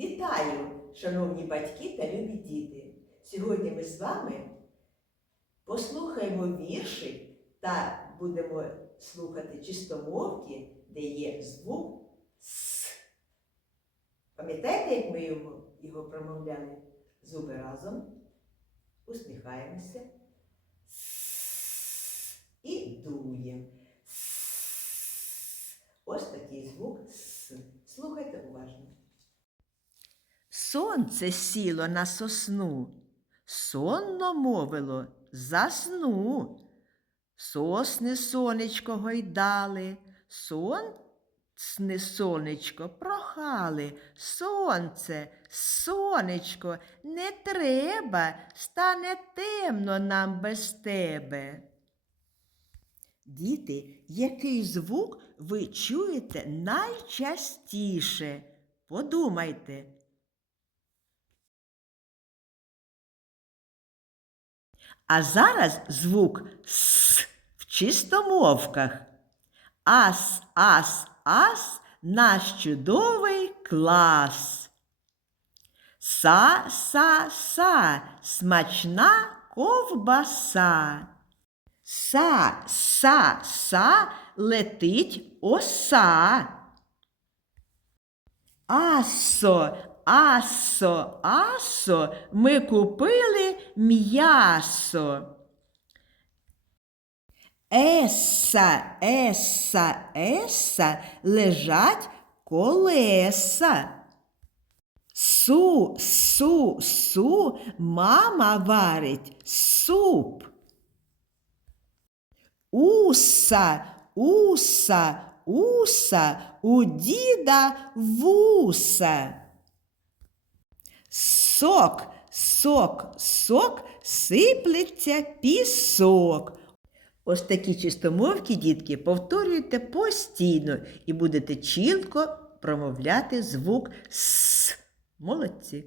Вітаю, шановні батьки та любі діти! Сьогодні ми з вами послухаємо вірші та будемо слухати чистомовки, де є звук С. Пам'ятаєте, як ми його, його промовляли? Зуби разом, усміхаємося і дуємо. Ось такий звук С. Слухайте уважно. Сонце сіло на сосну, сонно мовило засну. Сосни сонечко гойдали, сонцне сонечко прохали. Сонце, сонечко, не треба, стане темно нам без тебе. Діти, який звук ви чуєте найчастіше? Подумайте. А зараз звук С в чистомовках. Ас, ас, ас, наш чудовий клас. Са, са, са, смачна ковбаса. Са, са, са, летить оса. Асо, асо, асо, ми купили м'ясо. Еса, еса, еса, лежать колеса. Су, су, су, мама варить суп. Уса, уса, уса, у діда вуса. Сок, сок, сок, сиплеться пісок. Ось такі чистомовки, дітки, повторюйте постійно і будете чітко промовляти звук С. Молодці.